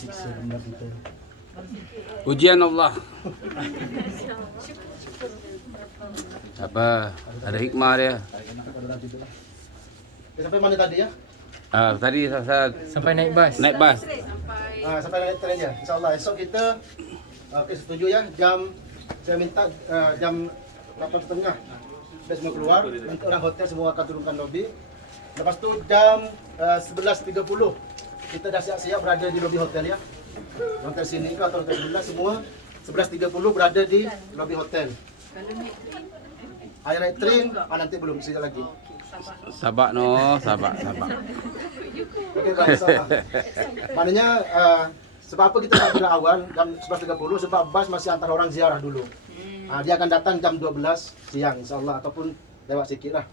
disiksa benda kita. Ujian Allah. Apa? Ada hikmah dia. Sampai mana tadi ya? Tadi saya Sampai naik bas. naik bas. Sampai naik trennya. InsyaAllah esok kita setuju ya, saya minta jam 8.30 kita semua keluar. Untuk orang hotel semua akan turunkan lobi. Lepas tu jam 11.30 kita dah siap-siap berada di lobi hotel ya. Hotel sini ke atau hotel sebelah semua 11.30 berada di lobi hotel. Kalau naik train, nanti belum sekejap lagi. Sabar no, sabar. Okey, baik, insyaAllah. Maknanya sebab apa kita tak bila awal jam 11.30 sebab bas masih antara orang ziarah dulu. Dia akan datang jam 12 siang insyaAllah ataupun lewat sikit lah.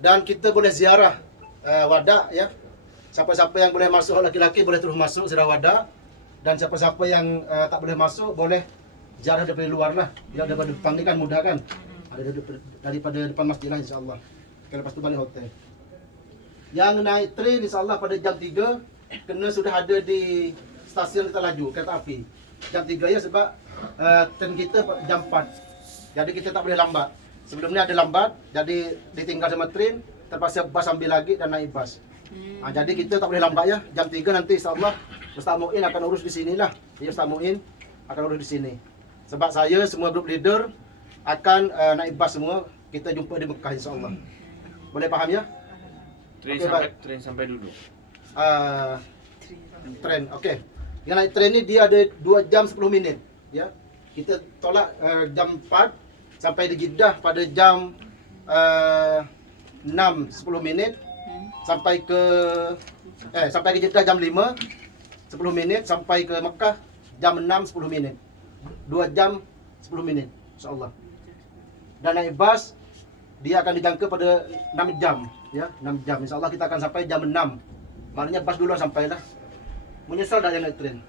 Dan kita boleh ziarah wadah ya. Siapa-siapa yang boleh masuk laki-laki boleh terus masuk ziarah wadah. Dan siapa-siapa yang tak boleh masuk boleh ziarah daripada luar lah. Dia daripada depan ni kan mudah kan. Ada daripada depan masjid lah insyaAllah. Lepas tu balik hotel. Yang naik train insyaAllah pada jam 3 kena sudah ada di stasiun kita laju kereta api. Jam 3 ya sebab train kita jam 4. Jadi kita tak boleh lambat. Sebelum ni ada lambat, jadi ditinggal sama train, terpaksa bas ambil lagi dan naik bas. Jadi kita tak boleh lambat ya. Jam 3 nanti insyaAllah Ustaz Muin akan urus di sinilah. Ya, Ustaz Muin akan urus di sini. Sebab saya semua group leader akan naik bas semua. Kita jumpa di Mekah insyaAllah. Boleh faham ya? Train sampai dulu. Train, okey. Yang naik train ni dia ada 2 jam 10 minit, ya. Kita tolak jam 4 sampai di Jeddah pada jam 6 10 minit sampai ke Jeddah jam 5 10 minit sampai ke Mekah jam 6 10 minit. 2 jam 10 minit insya-Allah. Dan naik bas dia akan dijangka pada 6 jam ya, 6 jam. Insya-Allah kita akan sampai jam 6. Maknanya bas duluan sampailah. Menyesal dah yang naik train.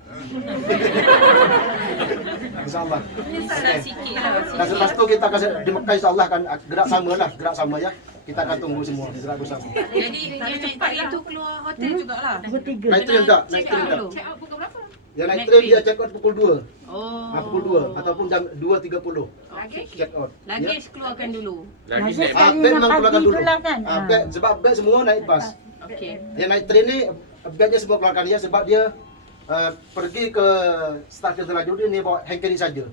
InsyaAllah. Menyesal sikit lah. Dan selepas tu kita akan di Mekah insyaAllah akan gerak sama ya. Kita akan tunggu semua, gerak bersama. Jadi yang cepat itu keluar hotel jugalah. Naik train tak? Naik train tak? Check out pukul berapa? Yang naik train dia check out pukul 2. Oh. Pukul 2 ataupun jam 2.30. Okey. Check out. Luggage keluarkan dulu. Lagi Lagi naik sekali beg nak memang keluarkan pagi dulu. tu lah kan. Beg, sebab beg semua naik bas. Okey. Yang naik train ni bagnya semua keluarkan ya sebab dia pergi ke stasiun Telaju dia ni bawa hand carry saja.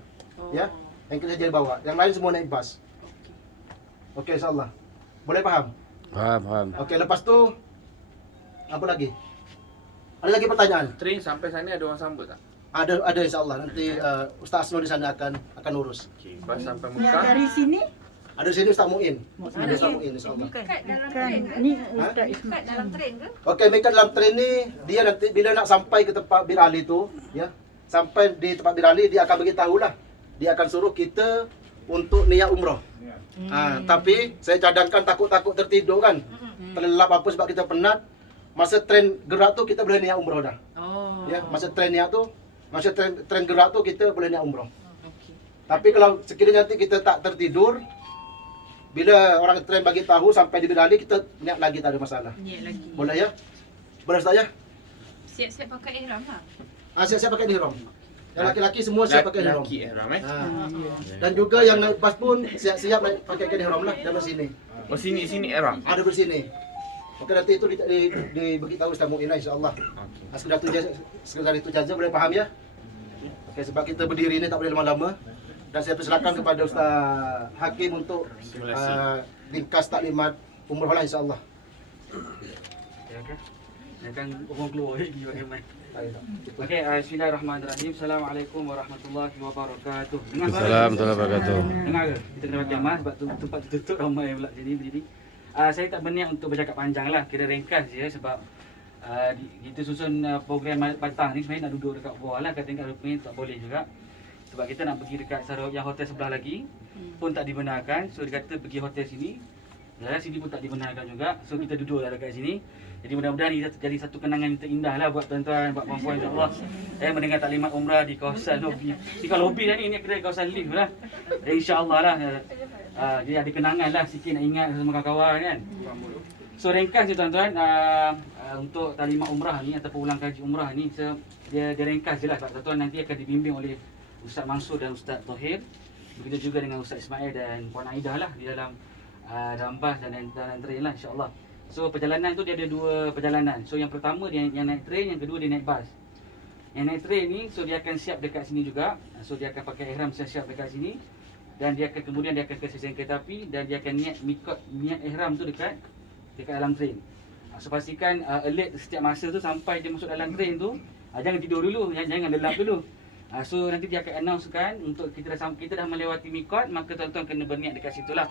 Ya. Hand carry saja dia bawa. Yang lain semua naik bas. Okey insya-Allah. Boleh faham? Faham. Okey lepas tu apa lagi? Ada lagi pertanyaan? Train sampai sana ada orang sambut tak? Ada insya-Allah nanti Ustaz Asnur di sana akan urus. Okey, bas sampai Yang Mekah. dari sini Ada di sini Ustaz Muin. Ada Ustaz Muin insya-Allah. kan ni Ustaz Ismail. Dalam train ke? Okey, mereka dalam train ni dia nanti bila nak sampai ke tempat Bir Ali tu, ya. Sampai di tempat Bir Ali dia akan bagi tahulah. Dia akan suruh kita untuk niat umrah. Tapi saya cadangkan takut-takut tertidur kan. Terlelap apa sebab kita penat. Masa train gerak tu kita boleh niat umrah dah. Oh. Ya, masa train gerak tu kita boleh niat umrah. Okey. Tapi kalau sekiranya nanti kita tak tertidur, bila orang train bagi tahu sampai di Bir Ali kita niat lagi tak ada masalah. Niat lagi. Boleh ya? Boleh Ustaz ya? Siap-siap pakai ihram lah. Siap-siap pakai ihram. Yang laki-laki semua siap pakai ihram. Laki ihram Dan juga yang naik bas pun siap-siap pakai ihram lah dari sini. Oh sini ihram. Ada di sini. Okey nanti itu dibagi tahu Ustaz Muin insya-Allah. Sekedar itu saja boleh faham ya? Okey sebab kita berdiri ni tak boleh lama-lama. Dan saya persilakan kepada Ustaz Hakim untuk ringkas taklimat umrah lah insya-Allah. Akan orang keluar lagi bagaimana. Okey, bismillahirrahmanirrahim. Assalamualaikum warahmatullahi wabarakatuh. Dengar suara? Assalamualaikum warahmatullahi wabarakatuh. Dengar ke? Kita kena baca mas sebab tempat tertutup ramai pula sini berdiri. Saya tak berniat untuk bercakap panjang lah. Kira ringkas je sebab kita susun program petang ni sebenarnya nak duduk dekat bawah lah. Kata-kata rupanya tak boleh juga. Sebab kita nak pergi dekat yang hotel sebelah lagi pun tak dibenarkan. So dia kata pergi hotel sini. Ya, sini pun tak dibenarkan juga. So kita duduklah dekat sini. Jadi mudah-mudahan ini jadi satu kenangan yang terindah lah buat tuan-tuan, buat puan-puan insya-Allah. Saya mendengar taklimat umrah di kawasan lobi. Di lobi dah ni, ini kira kawasan lift lah. Insya-Allah lah. Jadi ada kenangan lah sikit nak ingat sama kawan-kawan kan. So ringkas je tuan-tuan. untuk talimat umrah ni ataupun ulang kaji umrah ni dia ringkas je lah. Sebab tuan-tuan nanti akan dibimbing oleh Ustaz Mansur dan Ustaz Tohir. Begitu juga dengan Ustaz Ismail dan Puan Aidah lah di dalam bas dan train lah, insya-Allah. So perjalanan tu dia ada 2 perjalanan. So yang pertama dia yang naik train, yang kedua dia naik bas. Yang naik train ni so dia akan siap dekat sini juga. So dia akan pakai ihram siap dekat sini, dan dia akan kemudian dia akan ke stesen kereta api dan dia akan niat ihram tu dekat dalam train. So pastikan alert setiap masa tu sampai dia masuk dalam train tu. Jangan tidur dulu, jangan lelap dulu. So nanti dia akan announcekan untuk kita dah melewati mikot, maka tuan-tuan kena berniat dekat situlah.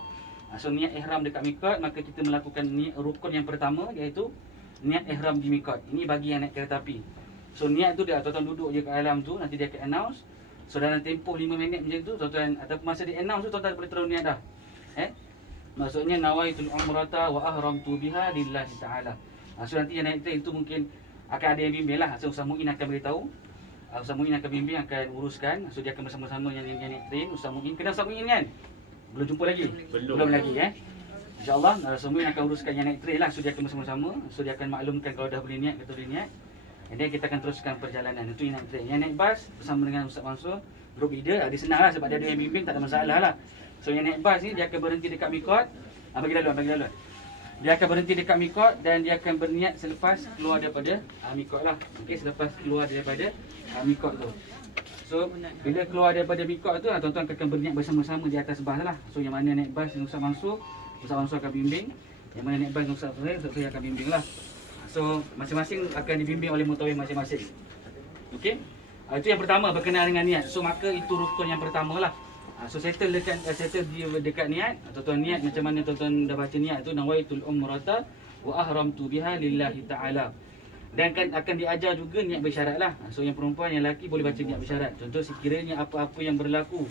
So niat ihram dekat mikot, maka kita melakukan niat rukun yang pertama, iaitu niat ihram di mikot. Ini bagi yang naik kereta api. So niat tu dia tuan-tuan duduk je kat dalam tu, nanti dia akan announce. So dalam tempoh 5 minit macam tu tuan-tuan, ataupun masa dia announce tu tuan-tuan boleh terus niat dah. Maksudnya nawaitul umrata wa ahramtu biha lillahi ta'ala. So nanti yang naik train tu mungkin akan ada yang bimbing lah. So Ustaz Muin akan beritahu. Ustaz Muin akan bimbing, akan uruskan. So dia akan bersama-sama yang naik train. Ustaz Muin, kenal Ustaz Muin kan? Belum jumpa lagi? Belum lagi InsyaAllah Ustaz Muin akan uruskan yang naik train lah. So dia akan bersama-sama. So dia akan maklumkan kalau dah boleh niat, kata boleh niat. And then kita akan teruskan perjalanan. Itu yang naik train. Yang naik bas bersama dengan Ustaz Mansur, group leader, dia senang lah sebab dia ada yang bimbing, tak ada masalah lah. So yang naik bas ni dia akan berhenti dekat mikot. Bagi laluan. Dia akan berhenti dekat mikot dan dia akan berniat selepas keluar daripada mikot lah. Okey, selepas keluar daripada mikot tu. So bila keluar daripada mikot tu, tuan-tuan akan berniat bersama-sama di atas bas lah. So yang mana naik bas dengan Ustaz Mansur akan bimbing. Yang mana naik bas dengan Ustaz Tohir akan bimbing lah. So masing-masing akan dibimbing oleh mutawif masing-masing. Okey. Itu yang pertama berkenaan dengan niat. So maka itu rukun yang pertama lah. So settle dekat niat. Tuan-tuan niat macam mana tuan-tuan dah baca niat tu, nawaitul umrata wa ahramtu biha lillahi ta'ala. Dan akan diajar juga niat bersyarat lah. So yang perempuan, yang lelaki boleh baca niat bersyarat. Contoh sekiranya apa-apa yang berlaku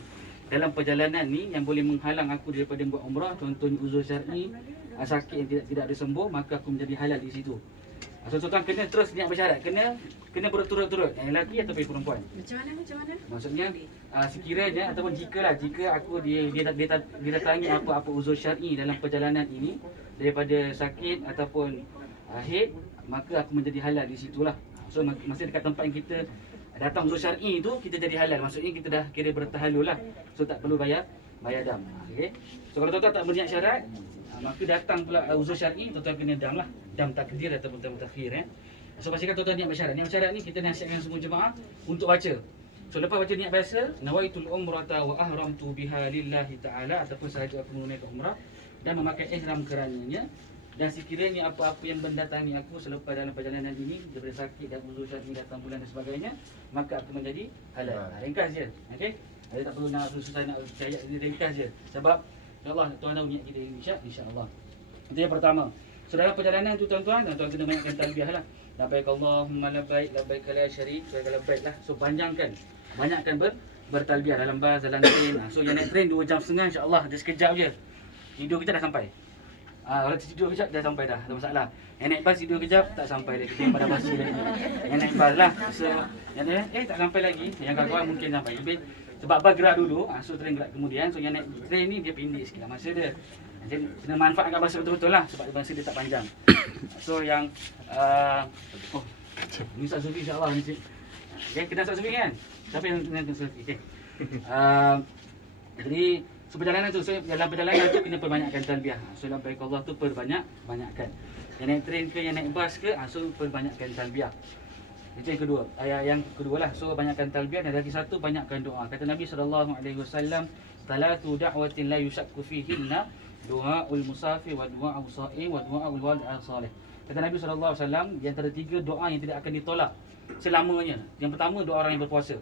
dalam perjalanan ni yang boleh menghalang aku daripada buat umrah, contohnya uzur syar'i, sakit yang tidak ada sembuh, maka aku menjadi halal di situ. So tuan-tuan kena terus niat bersyarat, kena berturut-turut, yang lelaki ataupun perempuan. Macam mana? Maksudnya sekiranya ataupun jika aku dia datangi apa-apa uzur syar'i dalam perjalanan ini daripada sakit ataupun haid, maka aku menjadi halal di situlah. So masa dekat tempat yang kita datang uzur syar'i tu, kita jadi halal. Maksudnya kita dah kira bertahallul lah. So tak perlu bayar dam. Okey. So kalau tuan-tuan tak berniat syarat, maka datang pula uzur syar'i, tuan-tuan kena dam lah. Dam takdir ataupun dam takhir. So pastikan tuan-tuan niat bersyarat. Niat bersyarat ni kita nasihatkan semua jemaah untuk baca. So lepas baca niat biasa, nawaitul umrata wa ahramtu biha lillahi ta'ala, ataupun sahaja aku menunaikan umrah dan memakai ihram kerananya. Dan sekiranya apa-apa yang mendatangi aku selepas dalam perjalanan ini daripada sakit dan uzur syar'i, datang bulan dan sebagainya, maka aku menjadi halal. Ringkas je. Okey? Ada tak perlu nak susah nak percaya, ringkas je. Sebab insya-Allah tuan tahu niat kita insya-Allah. Itu yang pertama. So dalam perjalanan tu tuan-tuan kena banyakkan talbiyah lah. Labbaik Allahumma labbaik, labbaik la syarika lak, labbaik lah. So banyakkan bertalbiyah dalam bas, dalam train. So yang naik train 2 jam setengah insya-Allah, dia sekejap je. Tidur kita dah sampai. Kalau tidur kejap dah sampai dah, tak masalah. Yang naik bas tidur kejap tak sampai lagi, kita pada basi lagi. Yang naik bas lah. So yang tak sampai lagi, yang kawan mungkin sampai. Lebih sebab bas gerak dulu, so train gerak kemudian. So yang naik train ni dia pendek sikit lah masa dia. Jadi kena manfaatkan masa betul-betul lah sebab masa dia tak panjang. So yang ni Ustaz Sufi insya-Allah ni. Okay, kenal Ustaz Sufi kan? Siapa yang kenal Ustaz Sufi? Okey. Jadi so perjalanan tu, dalam perjalanan tu kena perbanyakkan talbiyah. So labbaik Allah tu banyakkan. Yang naik train ke, yang naik bas ke, so perbanyakkan talbiyah. Itu yang kedua. Yang kedua lah. So banyakkan talbiyah, dan lagi satu banyakkan doa. Kata Nabi SAW, salatu da'watin la yushakku fihinna du'aul musafir wa du'aul sa'i wa du'aul walid al-salih. Kata Nabi SAW, di antara 3 doa yang tidak akan ditolak selamanya. Yang pertama doa orang yang berpuasa.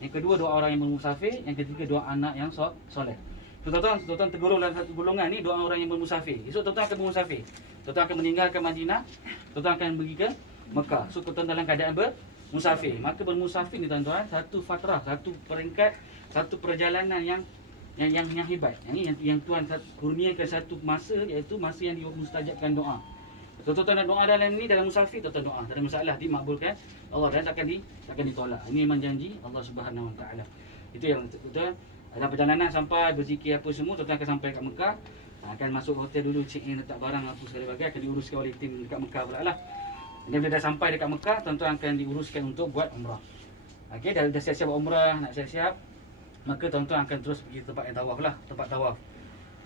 Yang kedua doa orang yang bermusafir. Yang ketiga doa anak yang soleh. So tuan-tuan tergolong dalam satu golongan ni, doa orang yang bermusafir. Esok tuan-tuan akan bermusafir. Tuan-tuan akan meninggalkan Madinah, tuan-tuan akan pergi ke Mekah. So tuan-tuan dalam keadaan bermusafir. Maka bermusafir ni tuan-tuan, satu fatrah, satu peringkat, satu perjalanan yang hebat. Yang Tuhan kurniakan satu masa, iaitu masa yang dimustajabkan doa. Tuan-tuan nak doa dalam ni, dalam musafir, tuan-tuan doa, tak ada masalah, dimakbulkan Allah dan takkan ditolak. Ini memang janji Allah Subhanahu Wa Taala. Itu yang tuan-tuan dalam perjalanan sampai berzikir apa semua, tuan-tuan akan sampai kat Mekah, akan masuk hotel dulu, check in, letak barang apa segala bagai, akan diuruskan oleh tim dekat Mekah pula lah. Dan bila dah sampai dekat Mekah, tuan-tuan akan diuruskan untuk buat umrah. Okey, dah siap-siap buat umrah, nak siap-siap, maka tuan-tuan akan terus pergi tempat yang tawaf lah, tempat tawaf.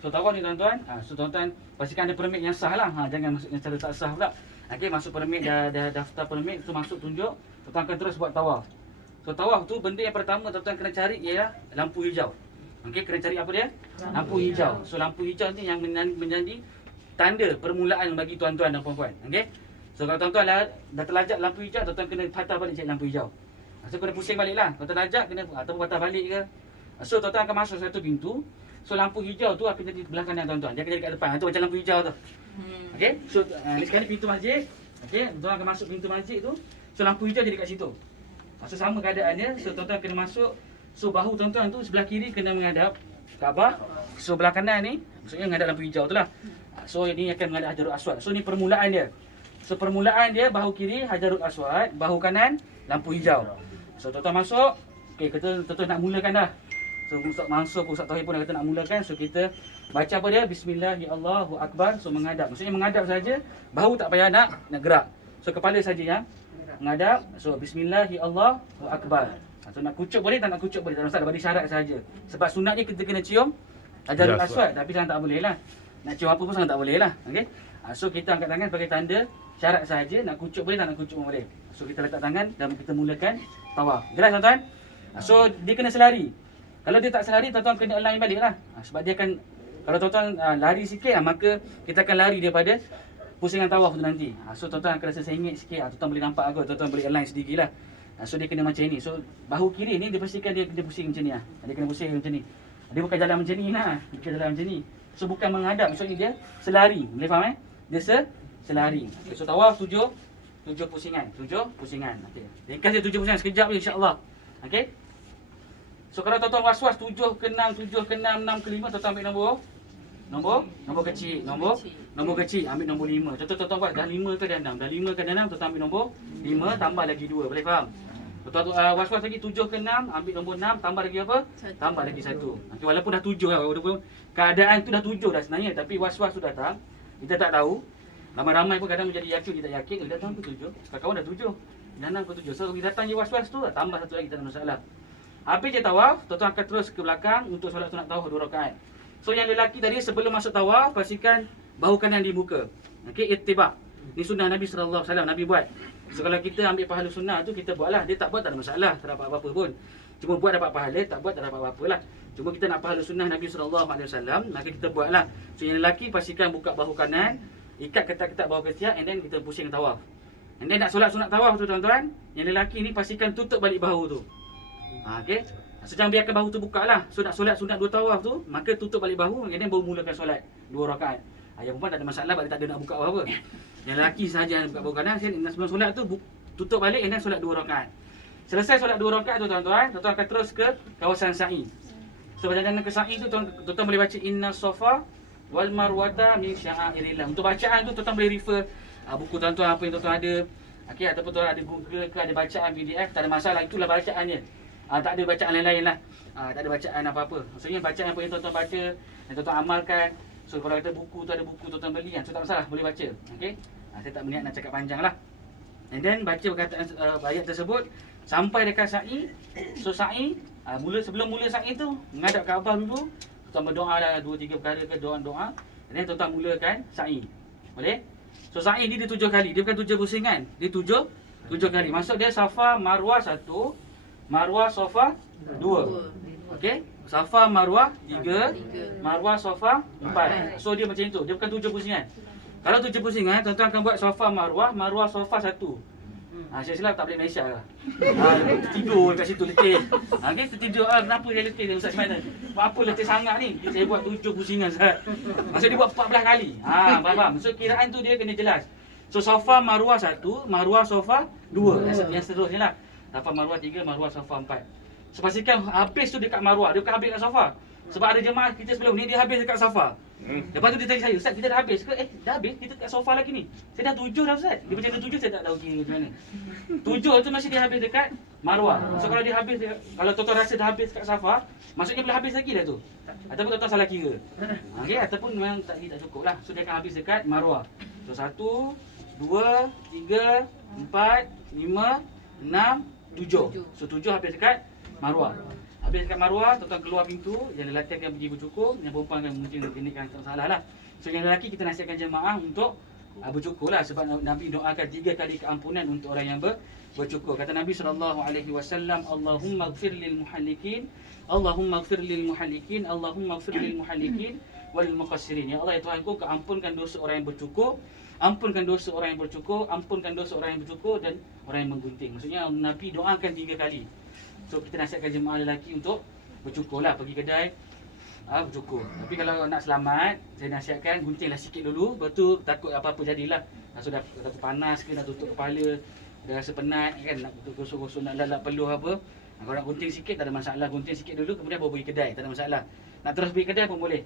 So tawaf ni tuan-tuan, so tuan-tuan pastikan ada permit yang sah lah. Jangan masuk yang cara tak sah pula. Okey, masuk permit, dah daftar permit, tu masuk tunjuk, tuan-tuan akan terus buat tawaf. So tawaf tu benda yang pertama tuan-tuan kena cari ialah lampu hijau. Okey, kena cari apa dia? Lampu hijau. So lampu hijau ni yang menjadi tanda permulaan bagi tuan-tuan dan puan-puan. Okey. So kalau tuan-tuan dah terlajak lampu hijau, tuan-tuan kena patah balik cari lampu hijau. So kena pusing baliklah. Kalau terlajak kena ataupun patah balik ke. So tuan-tuan akan masuk satu pintu. So lampu hijau tu akan jadi belah kanan tuan-tuan. Dia akan jadi kat depan. Itu macam lampu hijau tu. Okey. So ni sekarang ni pintu masjid. Okey, tuan-tuan akan masuk pintu masjid tu. So lampu hijau jadi kat situ. So sama keadaannya. So tuan-tuan kena masuk. So bahu tuan-tuan tu sebelah kiri kena menghadap Kaabah. So belah kanan ni maksudnya menghadap lampu hijau tu lah. So ini akan menghadap Hajarul Aswad. So ni permulaan dia. So permulaan dia bahu kiri Hajarul Aswad, bahu kanan lampu hijau. So tuan-tuan masuk. Okey, kita tuan-tuan nak mulakan dah. So Ustaz Mansur, Ustaz Tauhid pun dah kata nak mulakan. So kita baca apa dia? Bismillahirrahmanirrahim. So menghadap. Maksudnya menghadap saja, bahu tak payah nak gerak. So kepala saja yang menghadap. So Bismillahirrahmanirrahim. So nak kucuk boleh, tak nak kucuk boleh. Tak ada masalah, bagi syarat saja. Sebab sunat ni kita kena cium Hajarul Aswad, tapi sangat tak boleh lah. Nak cium apa pun sangat tak boleh lah. Okey. So kita angkat tangan sebagai tanda syarat saja, nak kucuk boleh, tak nak kucuk pun boleh. So kita letak tangan dan kita mulakan tawaf. Jelas tuan-tuan? So dia kena selari. Kalau dia tak selari, tuan-tuan kena align balik lah. Sebab dia akan, kalau tuan-tuan lari sikit, maka kita akan lari daripada pusingan tawaf tu nanti. So tuan-tuan akan rasa sengit sikit. Tuan-tuan boleh nampak aku, tuan-tuan boleh align sendiri lah. So dia kena macam ni. So bahu kiri ni dia pastikan dia kena pusing macam ni lah. Dia kena pusing macam ni. Dia bukan jalan macam ni lah. Dia bukan jalan macam ni. So bukan menghadap, maksudnya dia selari. Boleh faham Dia selari. Okay, so tawaf 7 pusingan. 7 pusingan. Okey. Ringkas dia 7 pusingan sekejap je insya-Allah. Okey. So kalau tuan-tuan was-was 7 ke 6, 7 ke 6, 6 ke 5, tuan-tuan ambil nombor kecil. Nombor kecil ambil nombor 5. Contoh tuan-tuan buat dah 5 ke dah 6. Dah 5 ke dah 6, tuan-tuan ambil nombor 5 tambah lagi 2. Boleh faham? Tuan-tuan was-was lagi 7 ke 6, ambil nombor 6 tambah lagi apa? Tambah lagi 1. Okey, walaupun dah 7 lah, walaupun keadaan tu dah 7 dah sebenarnya, tapi was-was tu datang. Kita tak tahu. Ramai-ramai pun kadang menjadi yakin, kita yakin dia datang ke 7. Kawan dah 7. Dah 6 ke 7. So bila datang je was-was tu, tambah satu lagi, tak ada masalah. Habis je tawaf, tuan-tuan akan terus ke belakang untuk solat sunat tawaf 2 rakaat. So yang lelaki tadi sebelum masuk tawaf, pastikan bahu kanan dibuka. Okey, ittiba'. Ni sunnah Nabi sallallahu alaihi wasallam, Nabi buat. So kalau kita ambil pahala sunnah tu, kita buatlah. Dia tak buat tak ada masalah, tak dapat apa-apa pun. Cuma buat dapat pahala, tak buat tak dapat apa-apa lah. Cuma kita nak pahala sunnah Nabi sallallahu alaihi wasallam, maka kita buatlah. So yang lelaki pastikan buka bahu kanan, ikat ketat-ketat bahu ketiak, and then kita pusing tawaf. And then nak solat sunat tawaf tu tuan-tuan, yang lelaki ni pastikan tutup balik bahu tu. Okey. So jangan biarkan bahu tu buka lah. So nak solat sunat 2 tawaf tu, maka tutup balik bahu, and then baru mulakan solat 2 rakaat. Yang perempuan tak ada masalah, sebab dia tak ada nak buka apa-apa. Yang lelaki sahaja yang buka bahu kanan, sebelum solat tu tutup balik, and then solat 2 rakaat. Selesai solat 2 rakaat tu tuan-tuan, tuan-tuan akan terus ke kawasan sa'i. So berjalan ke sa'i tu tuan-tuan boleh baca Inna Safa wal Marwata min sya'airillah. Untuk bacaan tu tuan-tuan boleh refer buku tuan-tuan apa yang tuan-tuan ada. Okey, ataupun tuan ada Google ke, ada bacaan PDF, tak ada masalah, itulah bacaannya. Tak ada bacaan lain-lain lah. Tak ada bacaan apa-apa. Maksudnya bacaan apa yang tuan-tuan baca, yang tuan-tuan amalkan. So kalau kata buku tu ada buku tuan-tuan beli kan, so tak masalah, boleh baca. Okey. Saya tak berniat nak cakap panjang lah. And then baca perkataan ayat tersebut sampai dekat sa'i. So sa'i, sebelum mula sa'i tu menghadap Kaabah dulu. Tuan berdoa lah 2-3 perkara ke doa-doa. And then tuan-tuan mulakan sa'i. Boleh? So sa'i ni dia 7 kali. Dia bukan 7 pusingan. Dia 7 kali. Maksud dia Safa Marwah 1, Marwah Safa 2. Okey? Safa Marwah 3, Marwah Safa 4. So dia macam itu. Dia bukan 7 pusingan. Kalau 7 pusingan, tuan-tuan akan buat Safa Marwah, Marwah Safa 1. Saya silap tak boleh Malaysia lah. Tertidur kat situ letih. Okey, tertidur. Kenapa dia letih Ustaz Ismail? Apa letih sangat ni? Saya buat 7 pusingan Ustaz. Maksud dia buat 14 kali. Faham? So kiraan tu dia kena jelas. So Safa Marwah 1, Marwah Safa 2. Yang seterusnya lah. Safa Marwah 3, Marwah Safa 4. So pastikan habis tu dekat Marwah. Dia bukan habis kat Safa. Sebab ada jemaah kita sebelum ni dia habis dekat Safa. Lepas tu dia tanya saya, Ustaz kita dah habis ke? Dah habis, kita dekat Safa lagi ni. Saya dah 7 dah Ustaz. Dia macam 7 saya tak tahu kira macam mana. 7 tu masih dia habis dekat Marwah. So kalau dia habis, kalau tuan-tuan rasa dah habis dekat Safa, maksudnya boleh habis lagi dah tu. Ataupun tuan-tuan salah kira. Okey, ataupun memang tak cukup lah. So dia akan habis dekat Marwah. So 1, 2, 3, 4, 5, 6, 7. So 7 habis dekat Marwah. Habis dekat Marwah, tuan-tuan keluar pintu, yang lelaki akan pergi bercukur, yang perempuan akan mungkin pendekkan, tak salah lah. So yang lelaki kita nasihatkan jemaah untuk bercukur lah, sebab Nabi doakan 3 kali keampunan untuk orang yang bercukur. Kata Nabi SAW, Allahumma gfir lil muhallikin, Allahumma gfir lil muhallikin, Allahumma gfir lil muhallikin wal muqassirin. Ya Allah, ya Tuhanku, kau ampunkan dosa orang yang bercukur, ampunkan dosa orang yang bercukur, ampunkan dosa orang yang bercukur dan orang yang menggunting. Maksudnya Nabi doakan 3 kali. So kita nasihatkan jemaah lelaki untuk bercukur lah, pergi kedai bercukur. Tapi kalau nak selamat, saya nasihatkan guntinglah sikit dulu, betul takut apa-apa jadilah. So dah panas ke, dah tutup kepala, dah rasa penat kan, nak gosok-gosok, nak lalap peluh apa. Kalau nak gunting sikit tak ada masalah, gunting sikit dulu kemudian baru pergi kedai, tak ada masalah. Nak terus pergi kedai pun boleh.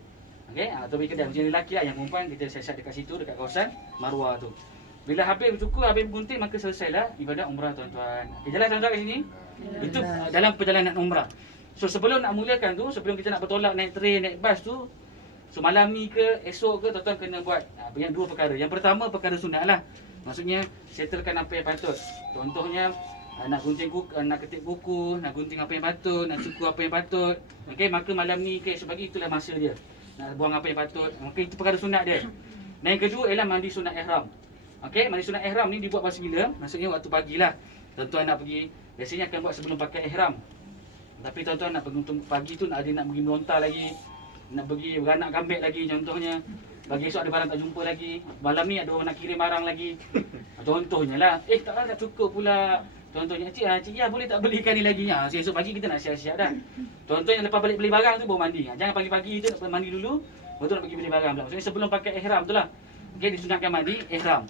Okey, atau pergi kedai. Macam lelaki lah, yang perempuan kita siap-siap dekat situ, dekat kawasan Marwah tu. Bila habis bercukur, habis gunting, maka selesailah ibadat umrah tuan-tuan. Okay, jalan tuan-tuan kat sini. Itu dalam perjalanan umrah. So sebelum nak mulakan tu, sebelum kita nak bertolak naik train, naik bas tu, so malam ni ke, esok ke, tuan-tuan kena buat yang 2 perkara. Yang pertama perkara sunat lah. Maksudnya settlekan apa yang patut. Contohnya nak gunting buku, nak ketik buku, nak gunting apa yang patut, nak cukur apa yang patut. Okey, maka malam ni ke esok pagi itulah masa dia. Nak buang apa yang patut. Maka itu perkara sunat dia. Dan yang kedua ialah mandi sunat ihram. Okey, mandi sunat ihram ni dibuat masa bila? Maksudnya waktu pagilah. Tuan-tuan nak pergi, biasanya akan buat sebelum pakai ihram. Tapi tuan-tuan nak pergi pagi tu, nak pergi melontar lagi, nak pergi beranak gambit lagi contohnya. Pagi esok ada barang tak jumpa lagi. Malam ni ada orang nak kirim barang lagi. Contohnya lah. Tak cukup pula. Contohnya, cik ya boleh tak belikan ni lagi? Esok pagi kita nak siap-siap dah. Tuan-tuan yang lepas balik beli barang tu baru mandi. Jangan pagi-pagi tu nak mandi dulu, betul nak pergi beli barang pula. Maksudnya sebelum pakai ihram tu lah. Okey, disunatkan mandi ihram.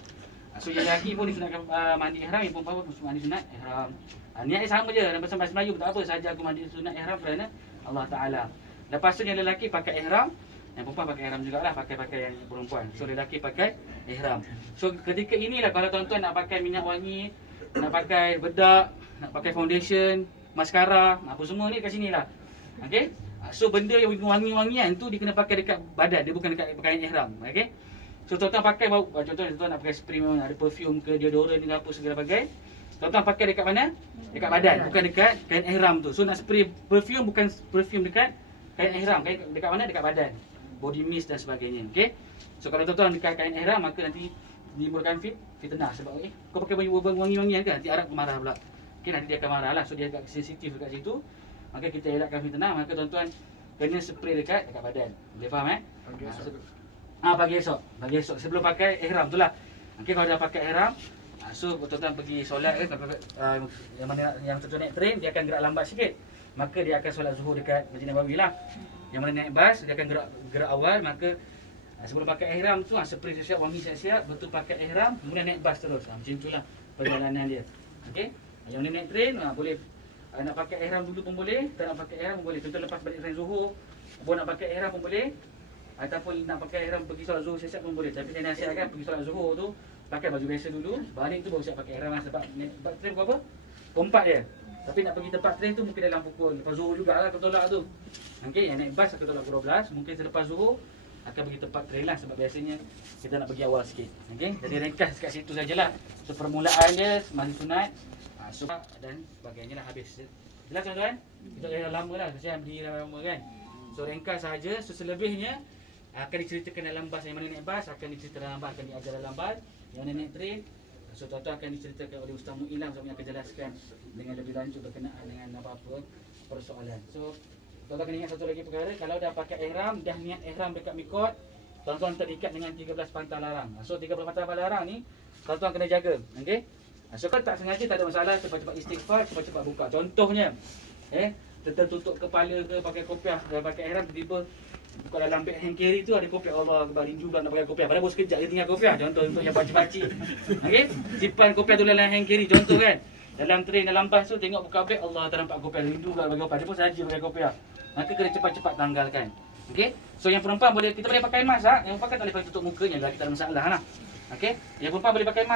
So yang lelaki pun disunatkan mandi ihram, yang perempuan pun mandi sunat ihram. Niatnya sama je, dalam bahasa Melayu tak apa, sahaja aku mandi sunat ihram kerana Allah Ta'ala. Lepas tu yang lelaki pakai ihram, yang perempuan pakai ihram jugalah, pakai yang perempuan. So lelaki pakai ihram. So ketika inilah kalau tuan-tuan nak pakai minyak wangi, nak pakai bedak, nak pakai foundation, maskara, apa semua ni kat sini lah. Okey? So benda yang wangi-wangian tu dia kena pakai dekat badan, dia bukan dekat pakaian ihram. Okey? So tuan-tuan pakai, contohnya tuan-tuan nak pakai spray, ada perfume ke, deodorant ke apa segala bagai. Tuan-tuan pakai dekat mana? Dekat badan, bukan dekat kain ihram tu. So nak spray perfume, bukan perfume dekat kain ihram. Dekat mana? Dekat badan. Body mist dan sebagainya. Okey? So kalau tuan-tuan dekat kain ihram, maka nanti menimbulkan fitnah. Sebab kau pakai baju wangi-wangian kan? Nanti Arab marah pula. Okey, nanti dia akan marah lah. So dia agak sensitif dekat situ. Maka kita elakkan fitnah. Maka tuan-tuan kena spray dekat badan. Boleh faham pagi esok. Pagi esok sebelum pakai ihram tu lah. Okey, kalau dah pakai ihram, so tuan-tuan pergi solat yang mana yang tuan-tuan naik train, dia akan gerak lambat sikit. Maka dia akan solat zuhur dekat Masjid Nabawi lah. Yang mana naik bas, dia akan gerak awal. Maka sebelum pakai ihram tu, spray siap-siap, wangi siap-siap, betul pakai ihram, kemudian naik bas terus. Macam itulah perjalanan dia. Okey? Yang mana naik train, boleh nak pakai ihram dulu pun boleh, tak nak pakai ihram pun boleh. Contoh lepas balik train zuhur, nak pakai ihram pun boleh. Ataupun nak pakai ihram pergi solat zuhur siap-siap pun boleh. Tapi saya nasihatkan pergi solat zuhur tu pakai baju biasa dulu, balik tu baru siap pakai ihram. Sebab train pukul pukul 4 je. Tapi nak pergi tempat train tu mungkin dalam pukul lepas zuhur jugalah akan tolak tu. Okey, yang naik bas akan tolak pukul 12, mungkin selepas zuhur akan pergi tempat train lah, sebab biasanya kita nak pergi awal sikit. Okey, jadi ringkas kat situ sajalah. So permulaan dia mandi sunat, dan sebagainya lah, habis. Jelas tuan-tuan? Kita dah lama lah, saya berdiri lama kan. So ringkas saja. So selebihnya akan diceritakan dalam bas. Yang mana naik bas akan diceritakan dalam bas, akan diajar dalam bas. Yang mana naik train, so tuan-tuan akan diceritakan oleh Ustaz Mu'ilam, yang akan jelaskan dengan lebih lanjut berkenaan dengan apa-apa persoalan. So tuan-tuan kena ingat satu lagi perkara, kalau dah pakai ihram, dah niat ihram dekat mikot, tuan-tuan terikat dengan 13 pantang larang. So 13 pantang larang ni tuan-tuan kena jaga. Okey? So kalau tak sengaja tak ada masalah, cepat-cepat istighfar, cepat-cepat buka. Contohnya tertutup kepala ke, pakai kopiah, pakai ihram, tiba-tiba buka dalam beg hand carry tu ada kopiah. Allah Akbar, rindu pula nak pakai kopiah. Padahal baru sekejap dia tinggal kopiah. Contoh untuk yang pakcik-pakcik. Okey? Simpan kopiah tu dalam hand carry, contoh kan. Dalam train, dalam bas tu tengok buka beg, Allah ternampak kopiah, rindu pula pakai kopiah. Dia pun saja pakai kopiah. Maka kena cepat-cepat tanggalkan. Okey? So yang perempuan boleh, kita boleh pakai mask lah. Yang perempuan kan tak boleh pakai tutup mukanya, lagi tak ada masalah lah. Okey? Yang perempuan boleh pakai mask.